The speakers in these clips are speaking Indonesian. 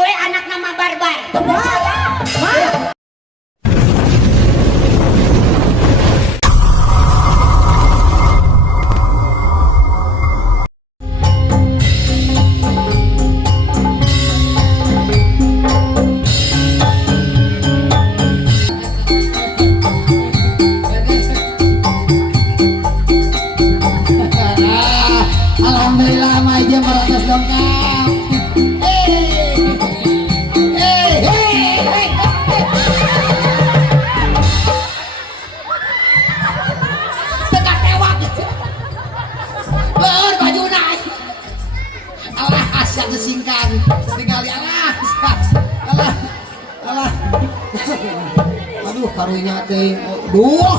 bule anak nama barbar. Alhamdulillah aja meratas dongkap. Tegak tewak. Leur baju naik. Alah asal singkang. Tinggal alah. Alah. Aduh karunya teh. Duh.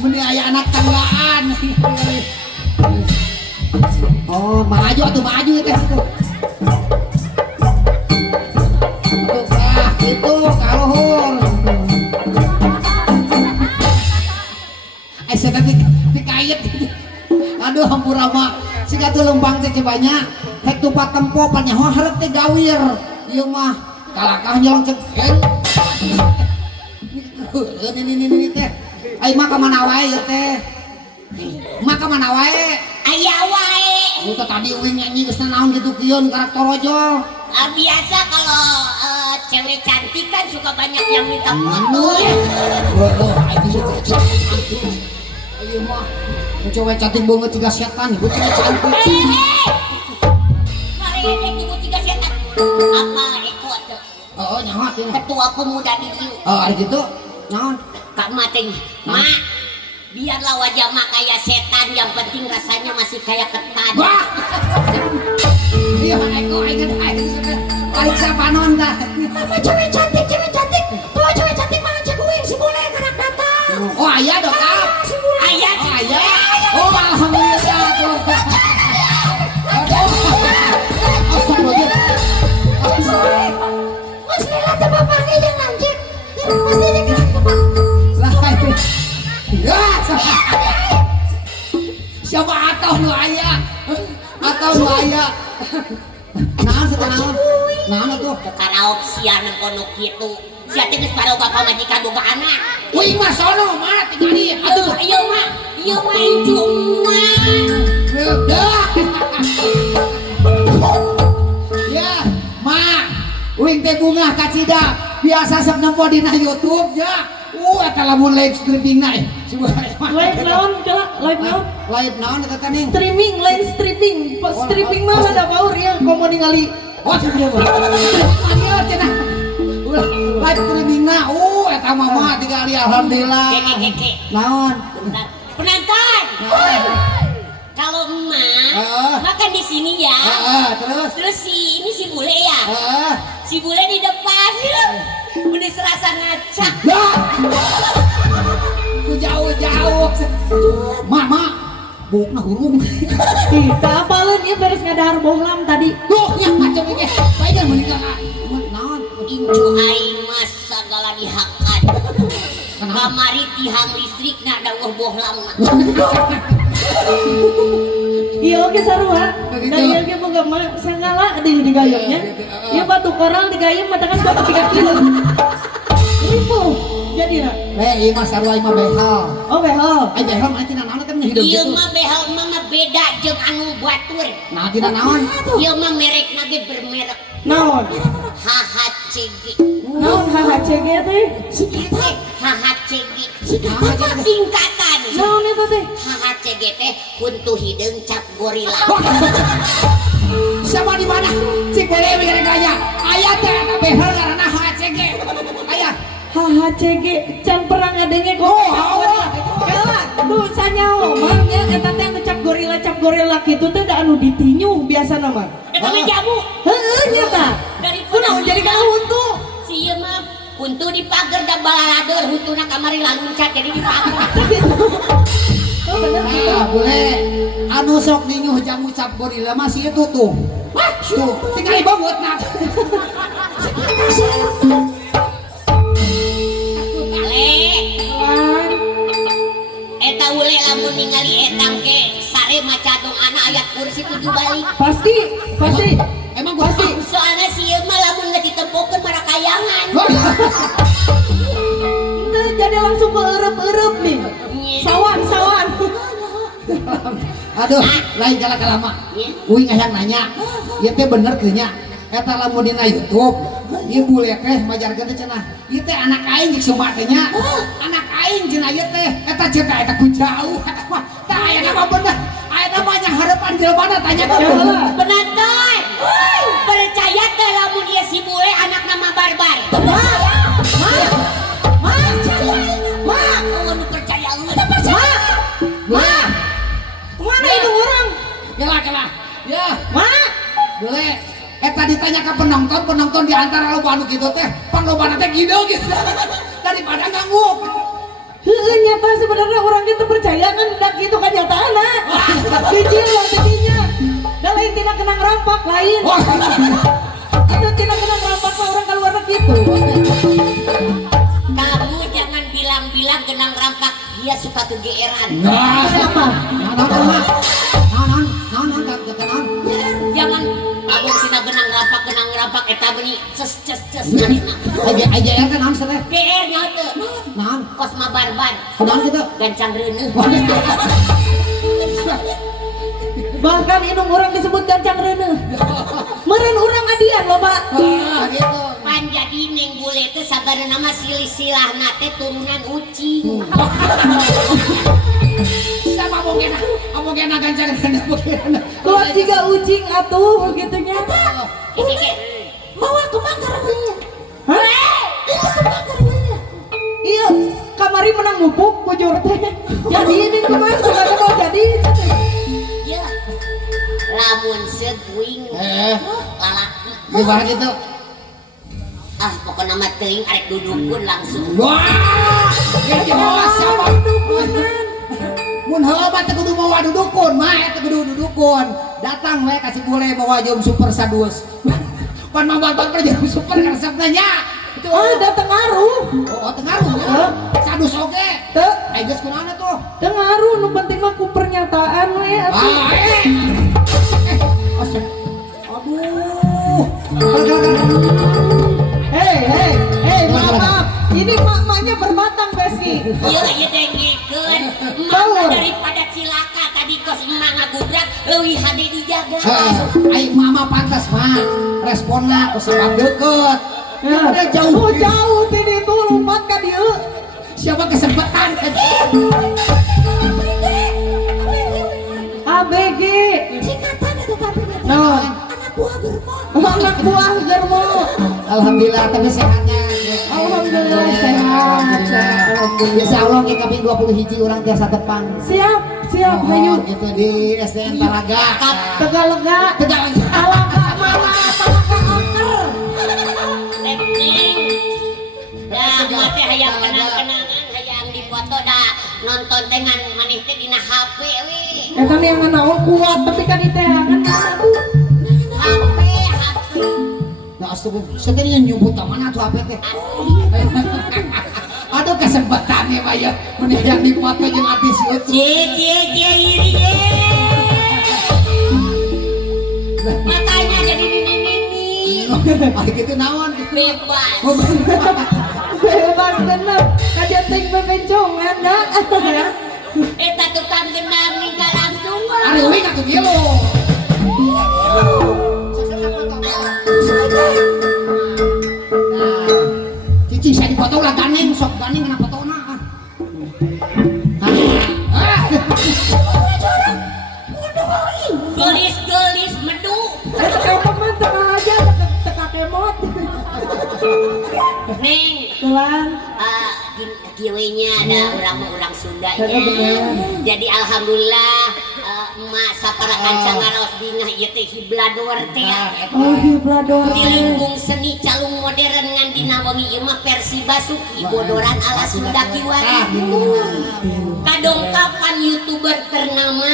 Meni aya anak tanggaan. Oh, maju tuh maju teh tuh. Itu kaluhur. Saya dikayet. Aduh hampura mah. Siga teu lembang teh banyak. Hek tupat tempo panyaho hareup teh gawir. Ieu mah kalakah nyolong cegeng. Ini teh. Ai mah ka mana wae ya teh. Maka mana wae? Aya wae. Itu tadi uing nyanyi geus naon gitu kieu karak torojol. Biasa kalau cewek cantik kan suka banyak yang minta foto. Ini suka cantik. Ayo mah, cewek cantik banget tiga setan, gue cewek cantik. Kalian yang ibu tiga setan. Apa Eko tuh? Oh, nyawa ini. Ketua pemuda di dieu. Oh, ada gitu. Naon? Kak Mateng, Mak. Biarlah wajah mak kayak setan, yang penting rasanya masih kayak ketan. Wah. Iya, Eko inget kali siapa nonton? Apa cewek cantik? Tuh cewek cantik mana cek uing si bule kanak datang. Oh, ayah dong, Kak. Si bule. Ayah, Oh, ayah. Oh, alhamdulillah tuh. Mas Lila tuh bapaknya yang lanjut. Pasti dia kena lah. Ya, siapa atau nu aya? Atau nu aya? Naon setenang? Naon atuh? karaok sian kono kitu. Sia teh geus paroga pamajikan boga anak. Wih, mah sono mah tinggal ieu. Aduh, Ieu mah cuma. Dah. Ya, mah. Wing teh bunga kacida. Biasa sok nempo dina YouTube ya. Eta lamun live streaming na Live naon kala? Live naon? Live naon eta teh ning? Streaming, lain stripping. Stripping mah ada power ya, komo ningali. Oh, cenah. Ayo cenah. Live streaming na. Eta mah mah tinggali alhamdulillah. Keke. Naon? Bentar. Penonton. Kalau emak makan di sini ya. Terus? Terus ini si bule ya. Si bule di depan. Udah serasa ngacak. Jauh. Mama, bukna hurung. Tak apalun ya beres ngadahar bohlam tadi. Duh, yang macam ini. Baiklah meninggal. Naon? Incu aing mas segala dihakan. Kamari tihang listrik na dawuh bohlam. Iya oke sarua. Begitu. Dan iya oke boga mah sangala di gayungnya. Iya batu koral di gayung matakan batu 3 kilo. Ribu. Jadi na. Ieu mah sarua ieu mah behal. Oh behal. Ai behal mah tina naon kan hidup Ieu gitu. mah behal mah beda jeung anu batur. Nah, tina naon? Ieu mah merekna ge bermerek Naon? HHCG. Naon HHCG teh? Singkatan HHCG. HHCG. Singkatan. Naon eta teh? HHCG teh huntu hideung cap gorila. Siapa di mana? Cik boleh mikir gaya. Aya teh eta behal ngaranna HCG. Aya. HHCG can perang ngadenge kok. Kala tuh sanyaho mah nya eta teh anu cap gorila kitu teh da anu ditinyu biasana mah. Eta mah jamu. Heeh nya tah. Dari Kunaon jadi kana huntu? Si ieu mah huntu di pagar da balaladeur, huntuna kamari laluncat jadi di pagar. Oh bener gitu. Nah, boleh. Anu sok ninguh jamu cap gorila masih itu tuh. Tuh, tinggal banget nak. Eta ule lamun ningali etang ke sare maca dong anak ayat kursi 7 balik. Pasti. Emang gua Pasti. Soal jangan. Nah, jadi langsung ke erep-erep nih. Sawan. Aduh, lain kala lama. Uing hayang nanya. Ieu teh bener teh nya. Eta lamun dina YouTube, ieu bule teh majarkeun teh cenah. Ieu teh anak aing geus sumpah teh nya. Anak aing cenah ieu teh eta cerita eta ku jauh. Tah aya mah bener. Aya mah nya harapan jelema tanya ka Penonton, percaya teh lamun dia si bule anak nama barbar. Oh, nu percaya lu. Mana itu orang? Kela. Ya, Mak. bule. Eta ditanya ke penonton di antara loba anu kitu teh, panglobana teh gideung gitu. Daripada ngangguk. Heeh, nyata sebenarnya orang kita percaya kan dak gitu kenyataanna. Biji lo tidinya. Da lain tina kena ngrampak lain. Itu tina kena ngrampak mah orang keluar gitu. Kamu jangan bilang-bilang genang rampak, dia suka kegeeran. Kenapa? Naon. Jangan kamu sina genang rampak eta beuni ces manehna. Aja ya kan naon teh? Geer nya teu. Naon? Kos mah barbar. Naon kitu? Gancang reuneuh. Bahkan inung orang disebut gancang reuneuh. Meureun urang adian loba. Gitu. Pan jadi neng bule teh sabarna mah silsilahna teh turunan ucing. Siapa omongena gancang reuneuh. Keluar juga ucing atuh gitu nya. Iki Mawa kebakar beunya. Hah? Itu kebakar beunya. Iya, kamari menang mupuk bujur teh. Jadi ini kemarin sudah ada mau jadi. ya. Lamun seguing lalaki. Gimana gitu? Ah, pokoknya mah teuing arek dudukun langsung. Wah, gitu siapa? Mun heula teh kudu mawa dudukun, mah eta kudu dudukun. Datang we kasih bule bawa jom super sadus. Pan mambar jom super resepna nya. Oh, datang ngaruh. Oh, tengaruh ya. Sadus oge. Teu, Ai geus kunaon tuh? teu ngaruh nu penting mah ku pernyataan we atuh. Aduh. Hei, maaf. Ini mak-maknya berbatang besi. Iya, iya dengekeun. Emak daripada cilaka tadi kos emak ngagubrak leuwih hade dijaga. Ai mama pantas mah. Responna ku sebab deukeut. Udah jauh. Jauh tadi itu lompat ka dieu. Siapa kesempatan? ABG. Singkatan itu tapi Nah, anak buah germo. Alhamdulillah tapi sehatnya. Alhamdulillah sehat. Insya Allah kita kaping 20 hiji orang tiasa tepang. Siap, hayu. Itu di SDN Talaga. Tegalega. Talaga. Talaga mana? Talaga angker. Lepting. Dah, mate hayang kenang-kenangan, hayang dipoto dah nonton dengan maneh teh dina HP we. Eta nih yang naon kuat tapi kan diteangan. HP. Nah, astagfirullah. Sebenarnya nyebut mana tuh apa teh? Aduh kesempatannya mah ya. Mending yang dipoto jeung artis itu. Cie iri ye. Matanya jadi nini. Ari kitu naon? Bebas. Bebas bener. Kajenting bebencongan dah. Eta tukang genang ninggal langsung. Ari we ka kieu. Cici saya dipoto ulah ganeng, sok ganeng kena fotona. Gelis medu. Eta kamu mah tengah aja teka kemot. Neng, Tulang. kiwenya ada orang Sundanya. Jadi alhamdulillah emak sapara kanca ngaraos bingah ieu teh hiblador teh. Oh, hiblador. Di lingkung seni calung modern ngan dina wengi ieu mah versi Basuki bodoran ala Sunda kiwari. Kadongkapan YouTuber ternama.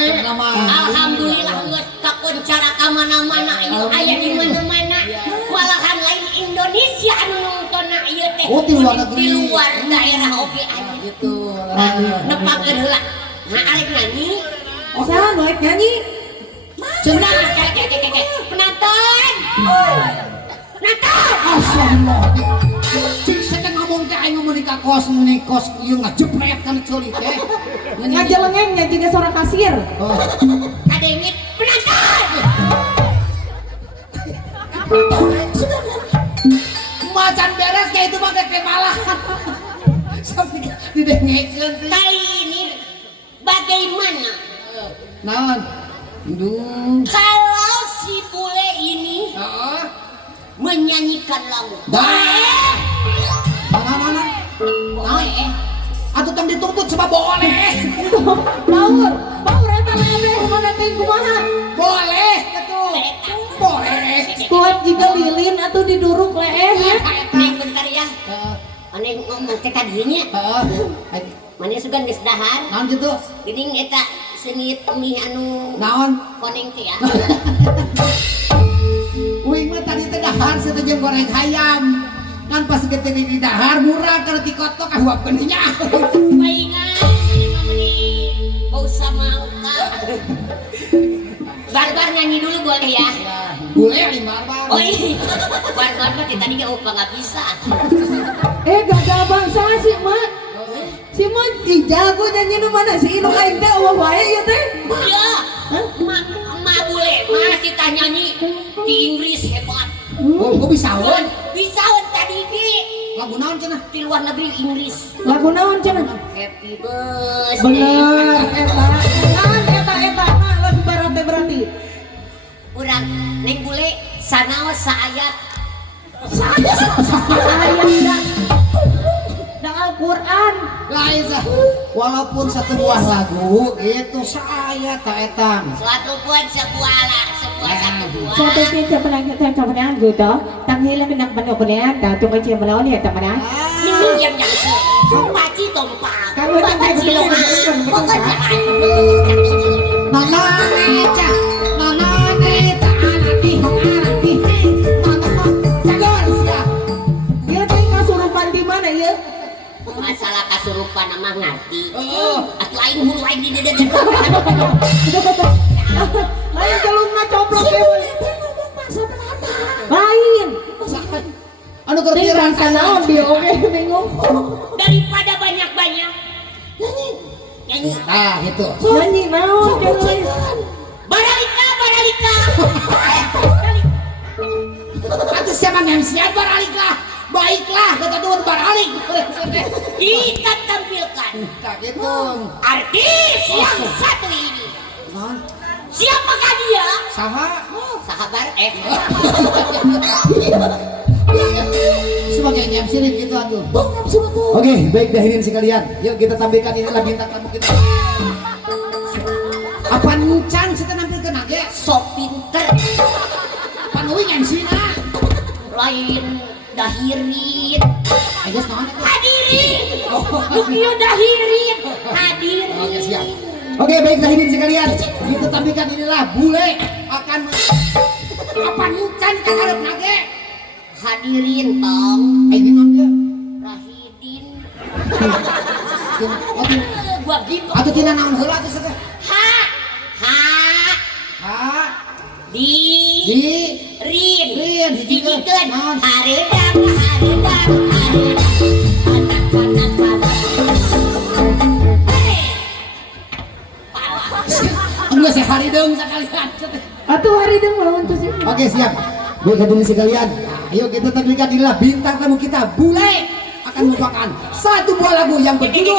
Alhamdulillah geus kakoncara ka mana-mana ieu aya di mana-mana. Malahan lain Indonesia anu nontonna ieu teh. Oh, di luar negeri. Di luar daerah oge aya Gitu. nepakeun heula. Nah, arek nyanyi. Saha noek nyanyi? Cenah, penonton. Nonton. Astagfirullah. Cik saya ngomong teh aing ngomong di kos ieu ngajepret kan coli teh. Ngajelengengnya juga seorang kasir. Oh. Kadengit penonton. Macan beres kayak itu mah teh malah. Sampai didengekeun teh. Kali ini bagaimana Naon? Duh. kalau si bule ini Heeh. menyanyikan lagu? Dah. Mana? Boleh. Atuh tong dituntut sebab boleh. Baur eta lebe mana teh kumaha? Boleh atuh. Boleh. Kuat jika lilin atau diduruk leeh. Neng bentar ya. Heeh. Aneh ngomong ke tadinya. Heeh. Mana sugan geus dahar. Naon gitu? Geuning eta seungit mie anu Naon? koneng teh ya. Uing mah tadi teh dahar saya teh jeung goreng ayam. Kan pas gede di dahar murah kalau dikotok kahuapkeun nya. Paingan ini mah meuni bau sama uka. Barbar nyanyi dulu boleh ya? Boleh ali barbar. Oh iya. Barbar mah tadi gak upa nggak bisa. Gagal bangsa sih mak. Si mak jago nyanyi nu mana si inu aing teh eueuh wae ieu teh. Iya. Ma bule mah kita nyanyi di Inggris hebat. Oh, gua bisa won. Bisa tadi di Lagu naon cenah? di luar negeri Inggris. Lagu naon cenah? Happy birthday. Bener eta. Kan eta mah lagu barat teh berarti. Urang neng bule sanaos saayat. Ayat da Al-Qur'an. Lain sah. Walaupun satu buah lagu itu saya tak etang. Suatu buat sebuah satu buah. Satu kita pernah gitu. Tanghila minang panoknya, datang ke cium lawan ya teman. Ini yang paci tompak. Kamu yang paci lo pokoknya Nana neca, arati. Cagor sia. Dia teh kasurupan di mana ya? masalah kasurupan nama ngerti. Oh. Atuh aing hulu aing di dede. Lain gelungna coplok ya. Lain. Anu keur Ting pirang rasa naon dia oke bingung. Daripada banyak-banyak nyanyi. Nah, gitu. Nyanyi naon jangan. Baralika. Atuh siapa ngemsian baraliklah. Baiklah, kata tuan baralik. Kita tampilkan Tak gitu. artis yang satu ini. Non, Siapakah dia? saha? Sahabat Sebagai MC gitu atuh. Oke, baik dahirin sekalian. Yuk kita tampilkan inilah bintang tamu kita. Apa ncan kita nampilkan aja? sok pinter. Panuing MC na. Lain dahirin. Aja naon itu? Hadirin. Dukieu dahirin. Hadirin. Oke, siap. Oke, baik dahirin sekalian. Kita tampilkan inilah bule akan apa ncan kakarep nage? Hadirin tong. Ayo non dia. Rahidin. Atuh, Gua gitu. atuh tina naon heula atuh sateh. Ha. Ha, Di. di Rin. Rin, hiji Dijikeun. naon? Hareudang. Panas. enggak sehari dong sekalian. Atuh hari deung lawan tuh sih. Oke, siap. Baik hadirin sekalian. Ayo kita tampilkan inilah bintang tamu kita bule akan membawakan satu buah lagu yang berjudul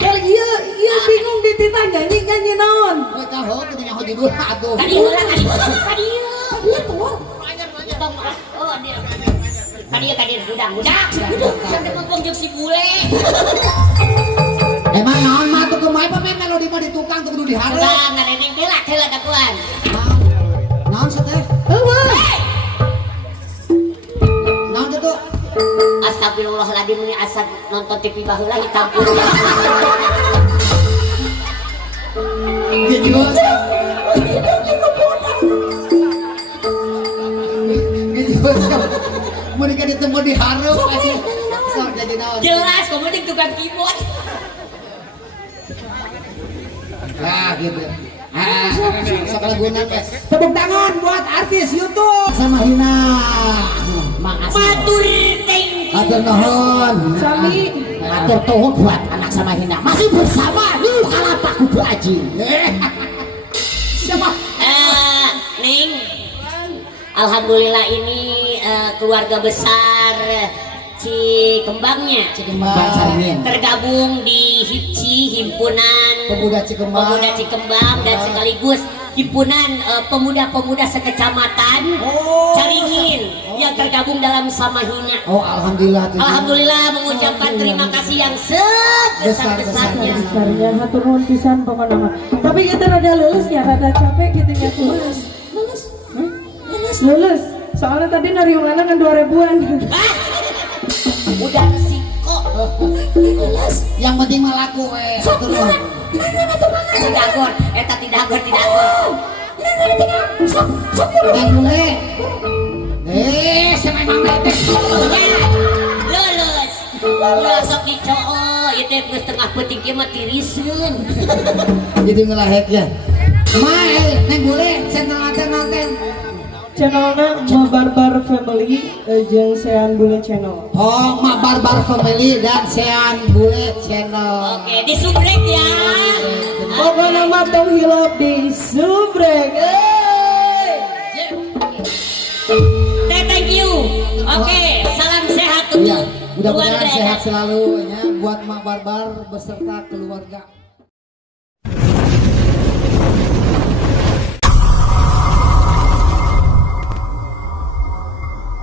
Kalau iya bingung dititah nyanyi naon. Oh, tahu kita nyaho judul atuh. Tadi udang. Sampai mumpung jeung si bule. Emang naon mah tuh kumaha pemain melodi mah di tukang tuh kudu dihareup. Udah ngareneng tela dakuan. Naon sateh? Eueuh. Naon tuh? Astagfirullahaladzim ini asal nonton TV baheula hitam putih. Gitu. Gitu. Mereka ditemu dihareup aja. Sok jadi naon? Jelas kemudian tukang keyboard. Nah, gitu. Sok lagunan ya. Tepuk tangan buat artis YouTube sama Hina. terima kasih. Matur thank you. Atur nuhun. Sami. Atur tuhun buat anak sama Hina. Masih bersama New Kalapa Kudu Aji. Siapa? Neng, alhamdulillah ini keluarga besar Cikembangnya Cikembang Saringin. tergabung di HIPCI, Himpunan Pemuda Cikembang. Pemuda Cikembang dan sekaligus himpunan pemuda-pemuda sekecamatan Caringin yang tergabung dalam Samahina. Oh alhamdulillah. Alhamdulillah mengucapkan terima kasih yang sebesar-besarnya. Besarnya hatur nuhun pisan pokoknya. Tapi kita rada lulus ya, rada capek gitu ya tuh. Lulus. Soalnya tadi nariungannya kan 2000-an. Ah, udah resiko. Yang penting mah laku atur nuhun. Tidagor, eta tidagor. Yang bule. Siapa emang bete? Lulus. Ulah sok dicoo, itu geus tengah peuting kieu mah tiriseun. Jadi ngelahek ya. Neng bule, channel nanten. Channelnya Ma Barbar Family jeung Sean Bule Channel. Oh, Ma Barbar Family dan Sean Bule Channel. Oke, disubrek ya. Pokoknya mah tong hilap di subrek. Thank you. Oke, salam sehat untuk Iya, mudah-mudahan keluarga. sehat selalu ya buat Ma Barbar beserta keluarga.